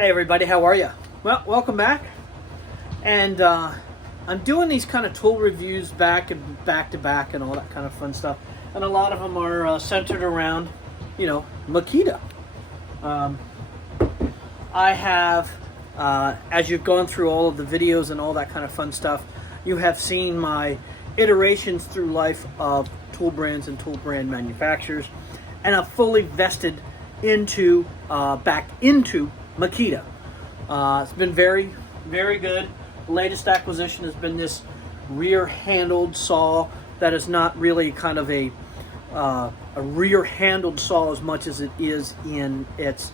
Hey everybody, how are you? Well, welcome back. And I'm doing these kind of tool reviews back to back and all that kind of fun stuff. And a lot of them are centered around, Makita. I have, as you've gone through all of the videos and all that kind of fun stuff, you have seen my iterations through life of tool brands and tool brand manufacturers. And I've fully vested into, back into Makita. It's been very, very good. The latest acquisition has been this rear-handled saw that is not really kind of a rear-handled saw as much as it is in its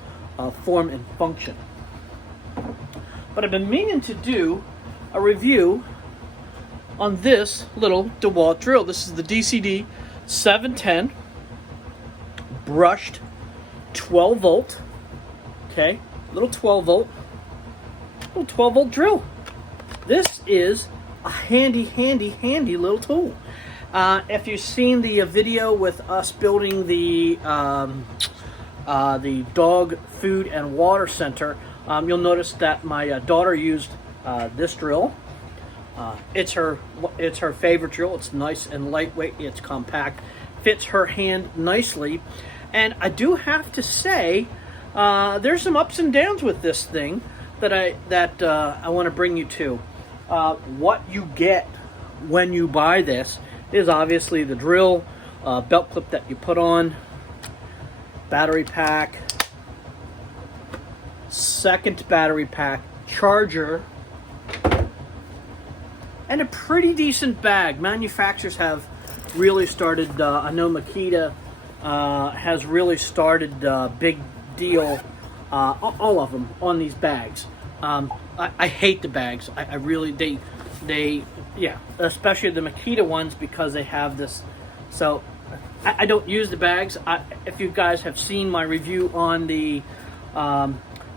form and function. But I've been meaning to do a review on this little DeWalt drill. This is the DCD710 brushed 12 volt. Okay, little 12 volt drill. This is a handy little tool. If you've seen the video with us building the dog food and water center, you'll notice that my daughter used this drill. It's her favorite drill. It's nice and lightweight. It's compact. Fits her hand nicely. And I do have to say, there's some ups and downs with this thing that I want to bring you to. What you get when you buy this is obviously the drill, belt clip that you put on, battery pack, second battery pack, charger, and a pretty decent bag. Manufacturers have really started, I know Makita has really started big deal, all of them on these bags. I hate the bags. I really, yeah, especially the Makita ones because they have this. So I don't use the bags. If you guys have seen my review on the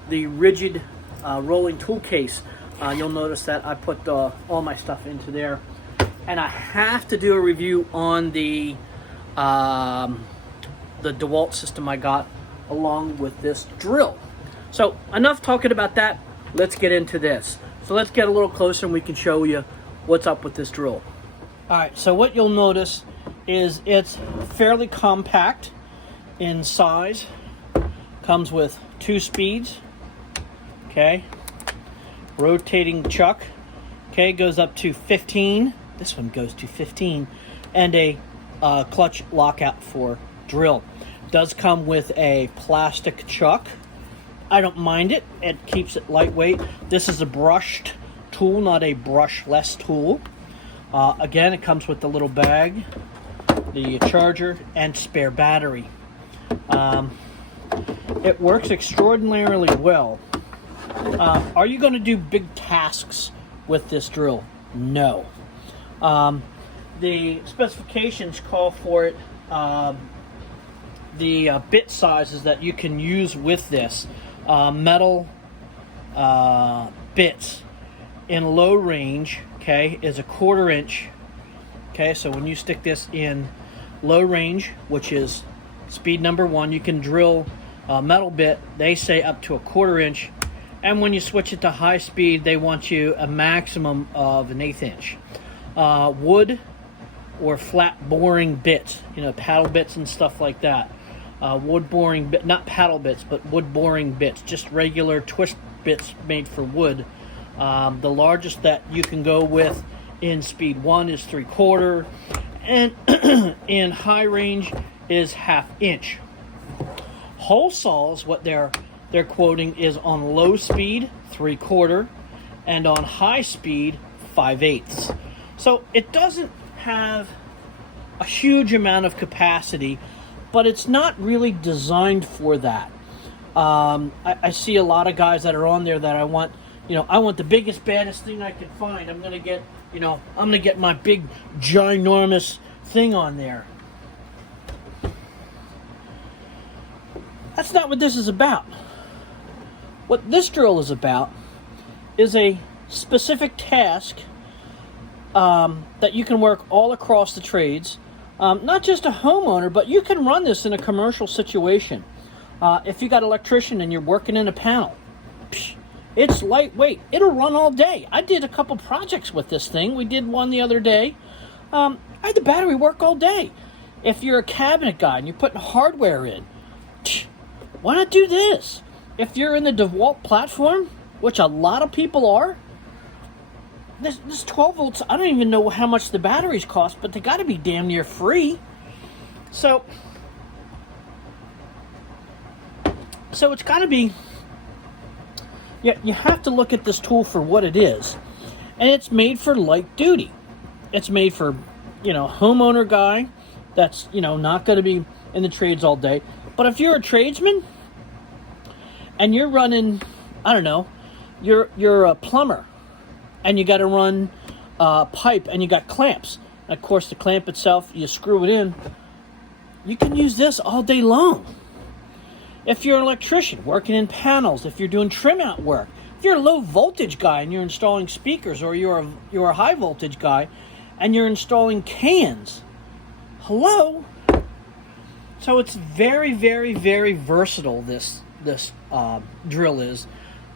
rigid rolling tool case, you'll notice that I put all my stuff into there. And I have to do a review on the DeWalt system I got along with this drill. So enough talking about that. Let's get into this. So let's get a little closer and we can show you what's up with this drill. All right, so what you'll notice is it's fairly compact in size. Comes with 2 speeds. Okay. Rotating chuck. Okay, goes up to 15. This one goes to 15. And a clutch lockout for drill. Does come with a plastic chuck. I don't mind it. It keeps it lightweight. This is a brushed tool, not a brushless tool. Again, it comes with the little bag, the charger, and spare battery. It works extraordinarily well. Are you going to do big tasks with this drill? No. The specifications call for it. The bit sizes that you can use with this. Metal bits in low range, okay, is a 1/4 inch. Okay, so when you stick this in low range, which is speed number 1, you can drill a metal bit, they say up to a 1/4 inch. And when you switch it to high speed, they want you a maximum of an 1/8 inch. Wood or flat boring bits, paddle bits and stuff like that. Wood boring bit, not paddle bits, but wood boring bits, just regular twist bits made for wood. The largest that you can go with in speed 1 is 3/4, and in high range is 1/2 inch. Hole saws, what they're quoting is on low speed 3/4, and on high speed 5/8. So it doesn't have a huge amount of capacity, but it's not really designed for that. I see a lot of guys that are on there that I want the biggest, baddest thing I can find. I'm gonna get my big, ginormous thing on there. That's not what this is about. What this drill is about is a specific task that you can work all across the trades. Not just a homeowner, but you can run this in a commercial situation. If you got an electrician and you're working in a panel, It's lightweight. It'll run all day. I did a couple projects with this thing. We did one the other day. I had the battery work all day. If you're a cabinet guy and you're putting hardware in, why not do this? If you're in the DeWalt platform, which a lot of people are, this 12 volts, I don't even know how much the batteries cost, but they got to be damn near free. So it's got to be, you have to look at this tool for what it is. And it's made for light duty. It's made for, homeowner guy that's, not going to be in the trades all day. But if you're a tradesman and you're running, I don't know, you're a plumber and you got to run pipe and you got clamps. And of course, the clamp itself, you screw it in. You can use this all day long. If you're an electrician working in panels, if you're doing trim out work, if you're a low voltage guy and you're installing speakers, or you're a high voltage guy and you're installing cans, hello. So it's very, very, very versatile. This drill is.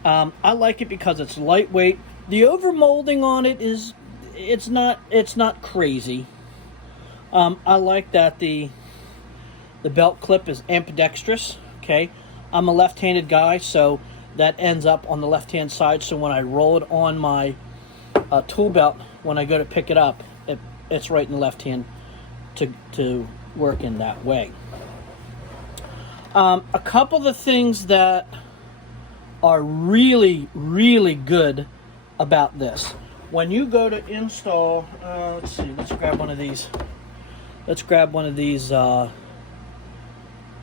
I like it because it's lightweight. The overmolding on it it's not crazy. I like that the belt clip is ambidextrous. Okay, I'm a left-handed guy, so that ends up on the left-hand side. So when I roll it on my tool belt, when I go to pick it up, it's right in the left hand to work in that way. A couple of the things that are really, really good about this. When you go to install, let's see, let's grab one of these.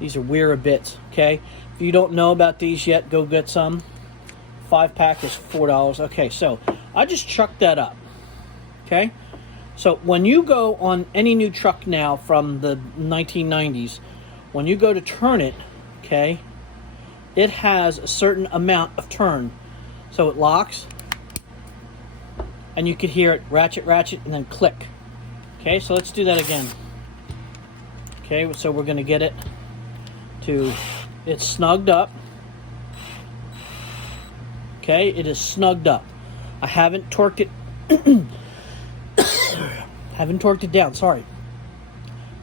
These are Weira bits, okay? If you don't know about these yet, go get some. 5-pack is $4. Okay, so I just chucked that up, okay? So when you go on any new truck now from the 1990s, when you go to turn it, okay, it has a certain amount of turn. So it locks, and you could hear it ratchet, and then click. Okay, so let's do that again. Okay, so we're going to get it to, it's snugged up. Okay, it is snugged up. I haven't torqued it. Haven't torqued it down. Sorry.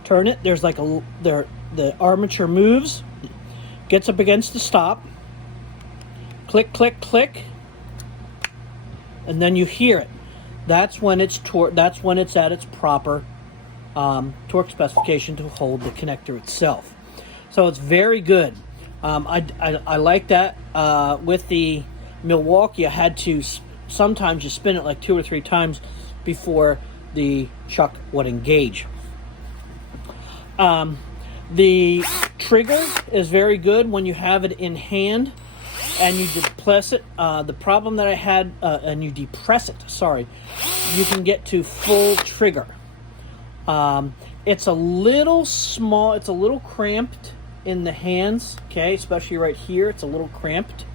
Turn it. There's like the armature moves, gets up against the stop. Click, click, click, and then you hear it. That's when it's That's when it's at its proper torque specification to hold the connector itself. So it's very good. I like that. With the Milwaukee, I had to sometimes just spin it like 2 or 3 times before the chuck would engage. The trigger is very good when you have it in hand and you depress it. The problem that I had, and you depress it, sorry, you can get to full trigger. It's a little small, it's a little cramped in the hands, okay, especially right here, it's a little cramped,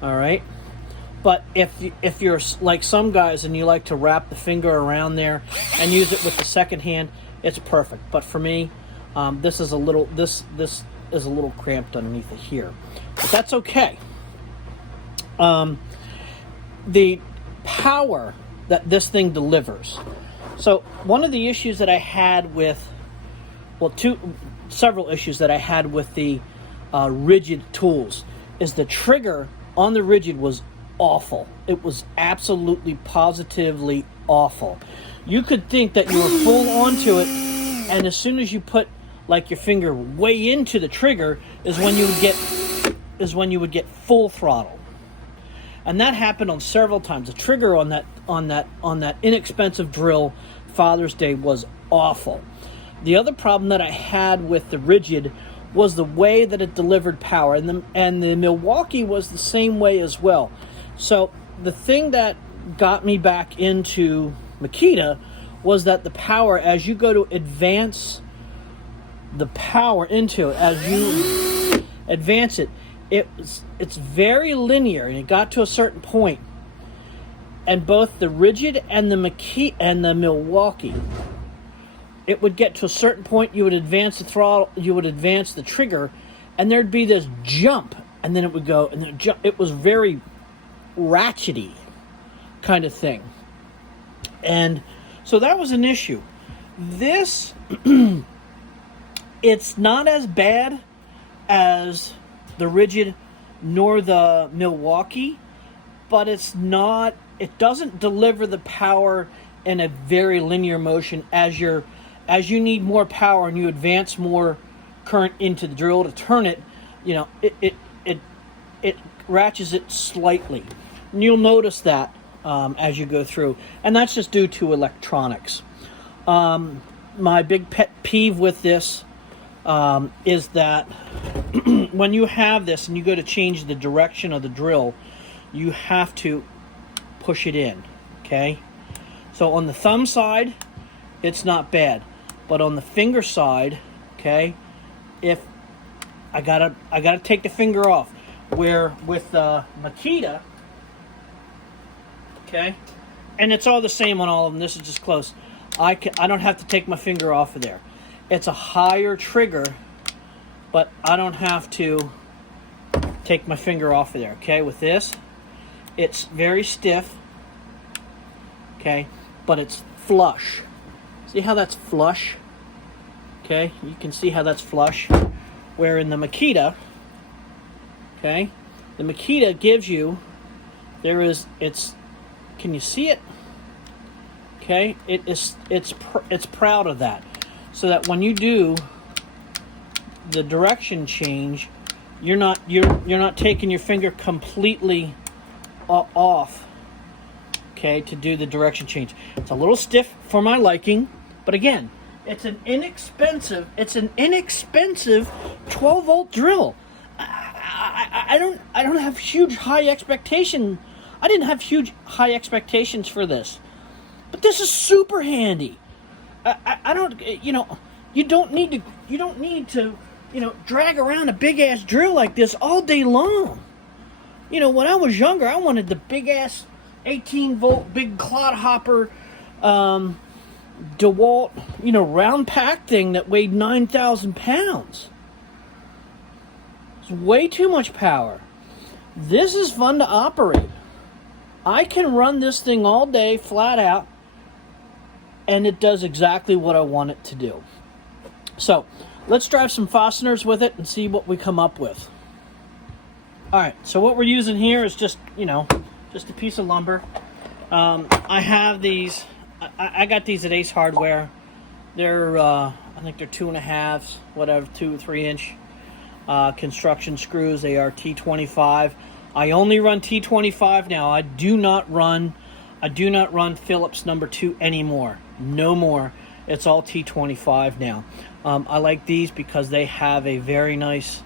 all right? But if you're like some guys and you like to wrap the finger around there and use it with the second hand, it's perfect. But for me, this is a little cramped underneath it here, but that's okay. The power that this thing delivers. So one of the issues that I had with, several issues that I had with the rigid tools is the trigger on the rigid was awful. It was absolutely, positively awful. You could think that you were full onto it, and as soon as you put like your finger way into the trigger is when you would get full throttle. And that happened on several times. The trigger on that inexpensive drill Father's Day was awful. The other problem that I had with the rigid was the way that it delivered power, and the Milwaukee was the same way as well. So the thing that got me back into Makita was that the power, as you go to advance the power into it, as you advance it, it's very linear, and it got to a certain point. And both the rigid and the Milwaukee, it would get to a certain point, you would advance the throttle, you would advance the trigger, and there'd be this jump and then it would go, and it was very ratchety kind of thing. And so that was an issue. This, it's not as bad as the Rigid nor the Milwaukee, but it doesn't deliver the power in a very linear motion as you need more power and you advance more current into the drill to turn it, it ratchets it slightly. And you'll notice that as you go through, and that's just due to electronics. My big pet peeve with this is that when you have this and you go to change the direction of the drill, you have to push it in, okay? So on the thumb side, it's not bad, but on the finger side, okay, if I gotta take the finger off, where with the Makita, okay, and it's all the same on all of them. This is just close. I don't have to take my finger off of there. It's a higher trigger, but I don't have to take my finger off of there. Okay, with this, it's very stiff. Okay, but it's flush. See how that's flush? Okay, you can see how that's flush. Where in the Makita, okay, the Makita gives you, can you see it? Okay, it's proud of that, so that when you do the direction change, you're not taking your finger completely off. Okay, to do the direction change. It's a little stiff for my liking, but again, it's an inexpensive 12-volt drill. I don't have huge high expectation. I didn't have huge high expectations for this, but this is super handy. I don't, you don't need to drag around a big ass drill like this all day long. When I was younger, I wanted the big ass 18-volt big clodhopper DeWalt, round pack thing that weighed 9,000 pounds. It's way too much power. This is fun to operate. I can run this thing all day flat out, and it does exactly what I want it to do. So let's drive some fasteners with it and see what we come up with. Alright, so what we're using here is just a piece of lumber. I have these, I got these at Ace Hardware. They're, I think they're 2.5, whatever, 2 or 3 inch construction screws. They are T25. I only run T25 now. I do not run Phillips number 2 anymore. No more. It's all T25 now. I like these because they have a very nice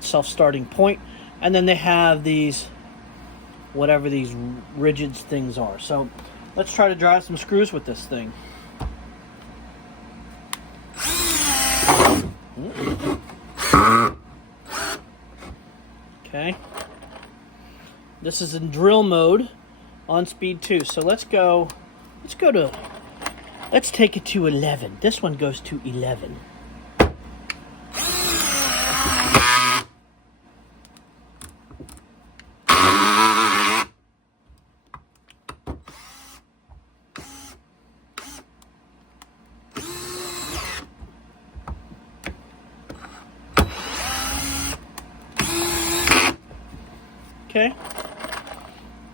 self-starting point, and then they have these, whatever these rigid things are. So let's try to drive some screws with this thing. Okay, this is in drill mode on speed 2. So let's take it to 11. This one goes to 11. Okay,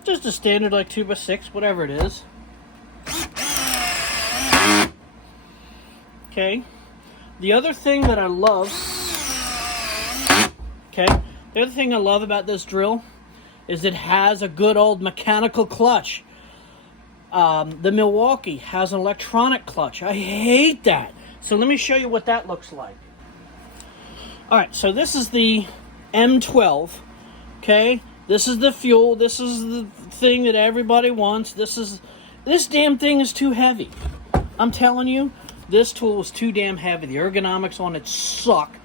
just a standard like 2x6, whatever it is. Okay, the other thing that I love, about this drill is it has a good old mechanical clutch. The Milwaukee has an electronic clutch. I hate that. So let me show you what that looks like. Alright, so this is the M12. Okay, this is the fuel. This is the thing that everybody wants. This damn thing is too heavy. I'm telling you, this tool is too damn heavy. The ergonomics on it suck.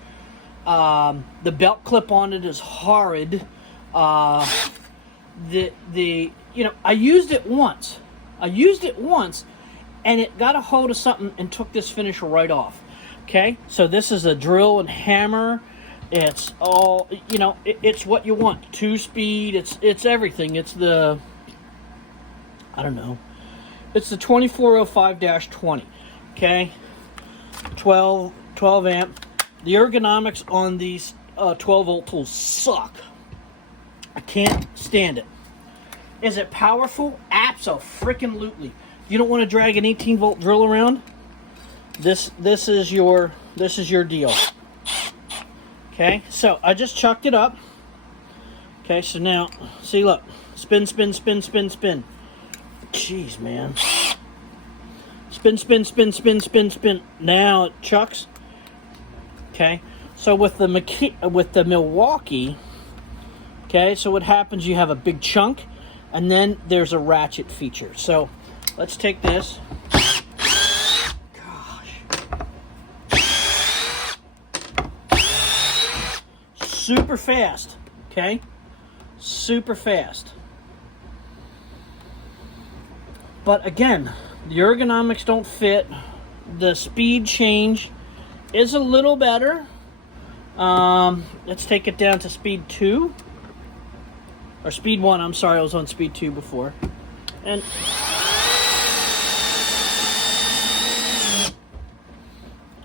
The belt clip on it is horrid. I used it once. And it got a hold of something and took this finisher right off. Okay, so this is a drill and hammer It's all, you know, it's what you want. 2-speed, it's everything. It's the, I don't know, it's the 2405-20, okay? 12 amp. The ergonomics on these 12-volt tools suck. I can't stand it. Is it powerful? Abso-freaking-lutely. You don't want to drag an 18-volt drill around? This is your deal. Okay, so I just chucked it up. Okay, so now, see, look. Spin, spin, spin, spin, spin. Jeez, man. Spin, spin, spin, spin, spin, spin. Now it chucks. Okay, so with the Milwaukee, okay, so what happens, you have a big chunk, and then there's a ratchet feature. So let's take this. Super fast, okay? Super fast. But again, the ergonomics don't fit. The speed change is a little better. Let's take it down to speed 2. Or speed 1, I'm sorry, I was on speed 2 before. And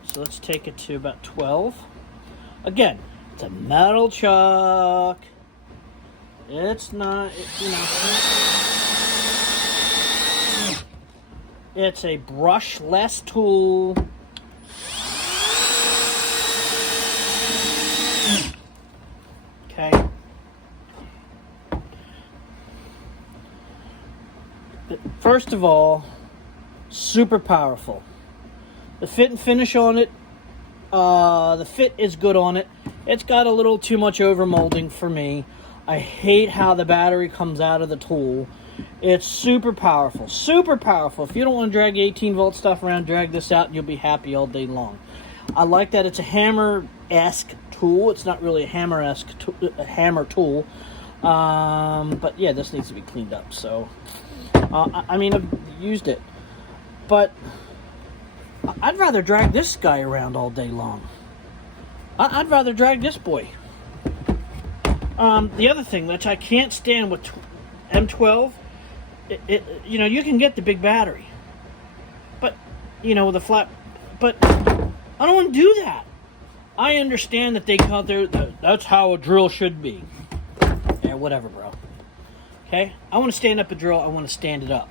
so let's take it to about 12. Again, it's a metal chuck. It's not, you know, it's a brushless tool. Okay. First of all, super powerful. The fit and finish on it, the fit is good on it. It's got a little too much overmolding for me. I hate how the battery comes out of the tool. It's super powerful. Super powerful. If you don't want to drag 18-volt stuff around, drag this out and you'll be happy all day long. I like that it's a hammer-esque tool. It's not really a hammer-esque hammer tool. But yeah, this needs to be cleaned up. So, I mean, I've used it. But I'd rather drag this guy around all day long. I'd rather drag this boy. The other thing, which I can't stand with M12, you know, you can get the big battery, but, you know, with a flat, but I don't want to do that. I understand that they got there, that's how a drill should be. Yeah, whatever, bro. Okay? I want to stand up a drill, I want to stand it up.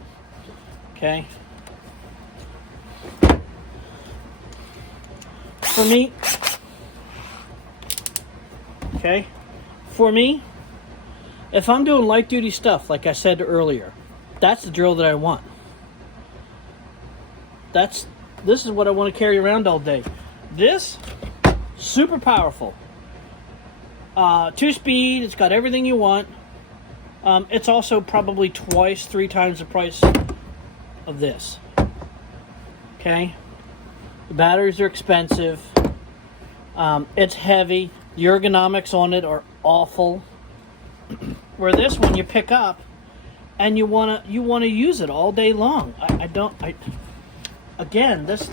Okay? For me, okay, for me, if I'm doing light duty stuff, like I said earlier, that's the drill that I want. This is what I want to carry around all day. This, super powerful. 2-speed, it's got everything you want. It's also probably 2-3 times the price of this. Okay? The batteries are expensive. It's heavy. The ergonomics on it are awful. Where this one you pick up and you wanna use it all day long. Again, this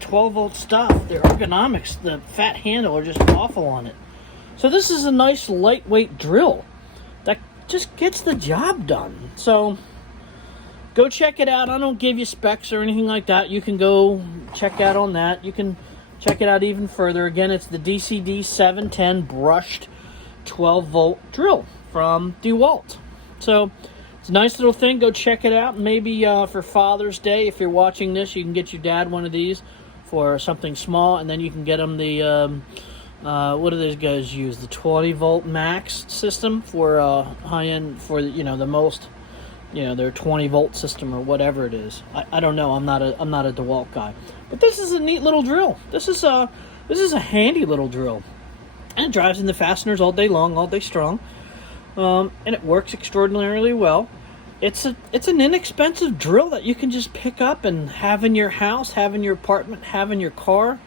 12-volt stuff, the ergonomics, the fat handle are just awful on it. So this is a nice lightweight drill that just gets the job done. So go check it out. I don't give you specs or anything like that. You can go check out on that. You can check it out even further. Again, it's the DCD710 brushed 12-volt drill from DeWalt. So it's a nice little thing. Go check it out. Maybe for Father's Day, if you're watching this, you can get your dad one of these for something small, and then you can get them the what do those guys use? The 20-volt max system for high-end, for the most, their 20-volt system or whatever it is. I don't know. I'm not a DeWalt guy, but this is a neat little drill. This is a handy little drill, and it drives in the fasteners all day long, all day strong, and it works extraordinarily well. It's an inexpensive drill that you can just pick up and have in your house, have in your apartment, have in your car.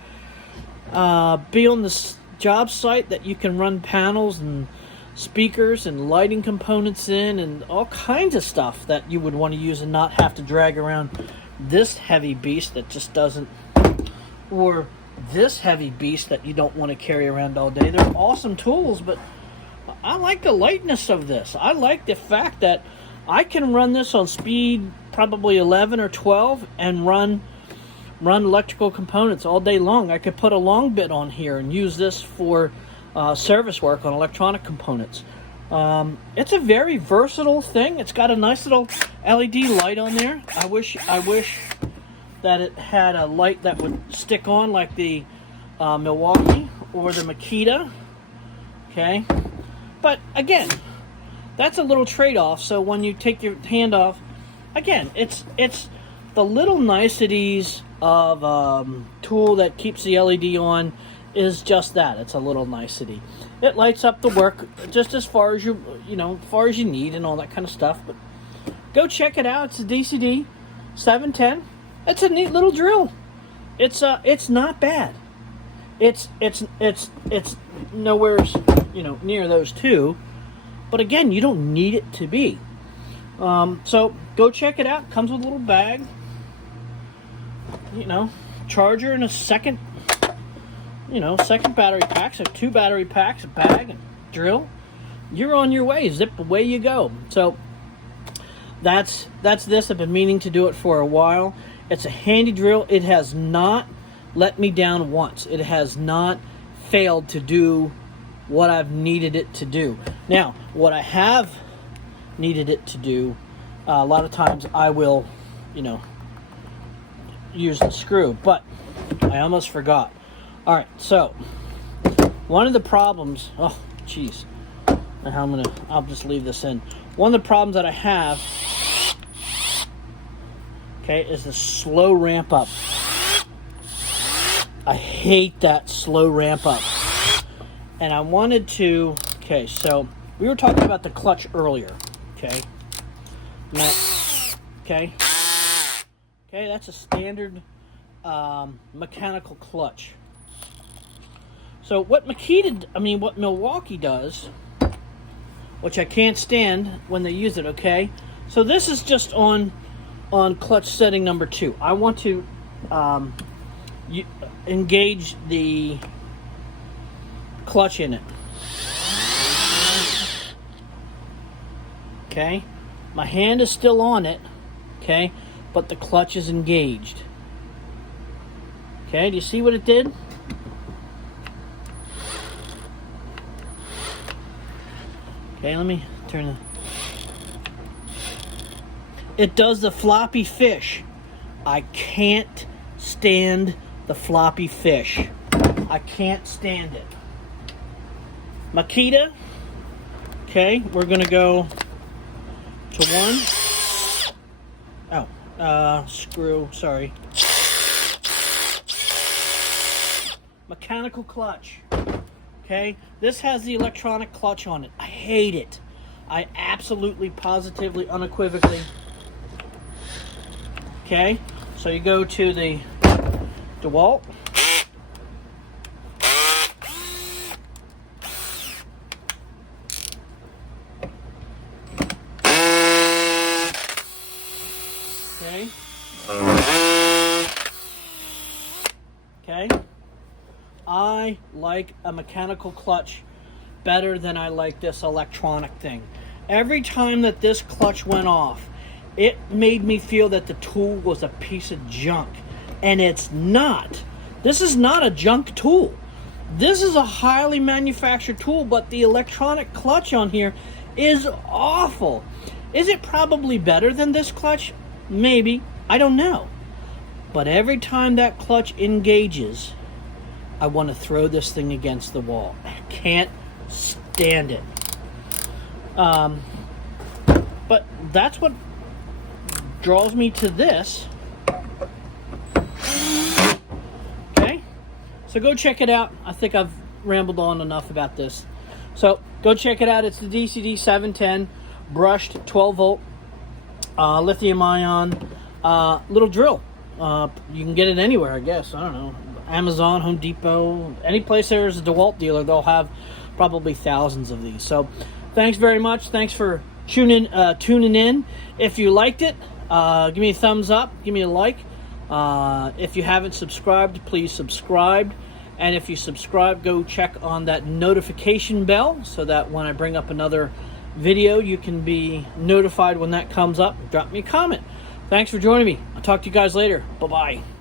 Be on the job site that you can run panels and speakers and lighting components in and all kinds of stuff that you would want to use and not have to drag around this heavy beast that just doesn't, or this heavy beast that you don't want to carry around all day. They're awesome tools, but I like the lightness of this. I like the fact that I can run this on speed probably 11 or 12 and run electrical components all day long. I could put a long bit on here and use this for service work on electronic components. It's a very versatile thing. It's got a nice little LED light on there. I wish that it had a light that would stick on like the Milwaukee or the Makita. Okay, but again, that's a little trade-off. So when you take your hand off, again, it's the little niceties of tool that keeps the LED on is just that. It's a little nicety. It lights up the work just as far as you need and all that kind of stuff. But go check it out. It's a DCD710. It's a neat little drill. It's not bad. It's nowhere near those two. But again, you don't need it to be. So go check it out. Comes with a little bag. Charger and a second battery pack. So 2 battery packs, a bag, and drill. You're on your way. Zip, away you go. So that's this. I've been meaning to do it for a while. It's a handy drill. It has not let me down once. It has not failed to do what I've needed it to do. Now, what I have needed it to do, a lot of times I will, use the screw, but I almost forgot. All right, so one of the problems, I'll just leave this in. One of the problems that I have, is the slow ramp up. I hate that slow ramp up. And I wanted to, so we were talking about the clutch earlier, that's a standard mechanical clutch. So what Milwaukee does, which I can't stand when they use it, so this is just on clutch setting number 2. I want to engage the clutch in it. My hand is still on it, but the clutch is engaged. Do you see what it did? Let me turn it does the floppy fish. I can't stand the floppy fish. I can't stand it. Makita. We're gonna go to 1. Screw, sorry. Mechanical clutch. This has the electronic clutch on it. I hate it. I absolutely, positively, unequivocally. So you go to the DeWalt. I like a mechanical clutch better than I like this electronic thing. Every time that this clutch went off, it made me feel that the tool was a piece of junk. And it's not. This is not a junk tool. This is a highly manufactured tool, but the electronic clutch on here is awful. Is it probably better than this clutch? Maybe. I don't know. But every time that clutch engages, I want to throw this thing against the wall. I can't stand it. But that's what draws me to this. So go check it out. I think I've rambled on enough about this. So go check it out. It's the DCD710 brushed 12 volt lithium ion little drill. You can get it anywhere, I guess. I don't know. Amazon, Home Depot, any place there's a DeWalt dealer, they'll have probably thousands of these. So thanks very much. Thanks for tuning in. If you liked it, give me a thumbs up. Give me a like. If you haven't subscribed, please subscribe. And if you subscribe, go check on that notification bell so that when I bring up another video, you can be notified when that comes up. Drop me a comment. Thanks for joining me. I'll talk to you guys later. Bye-bye.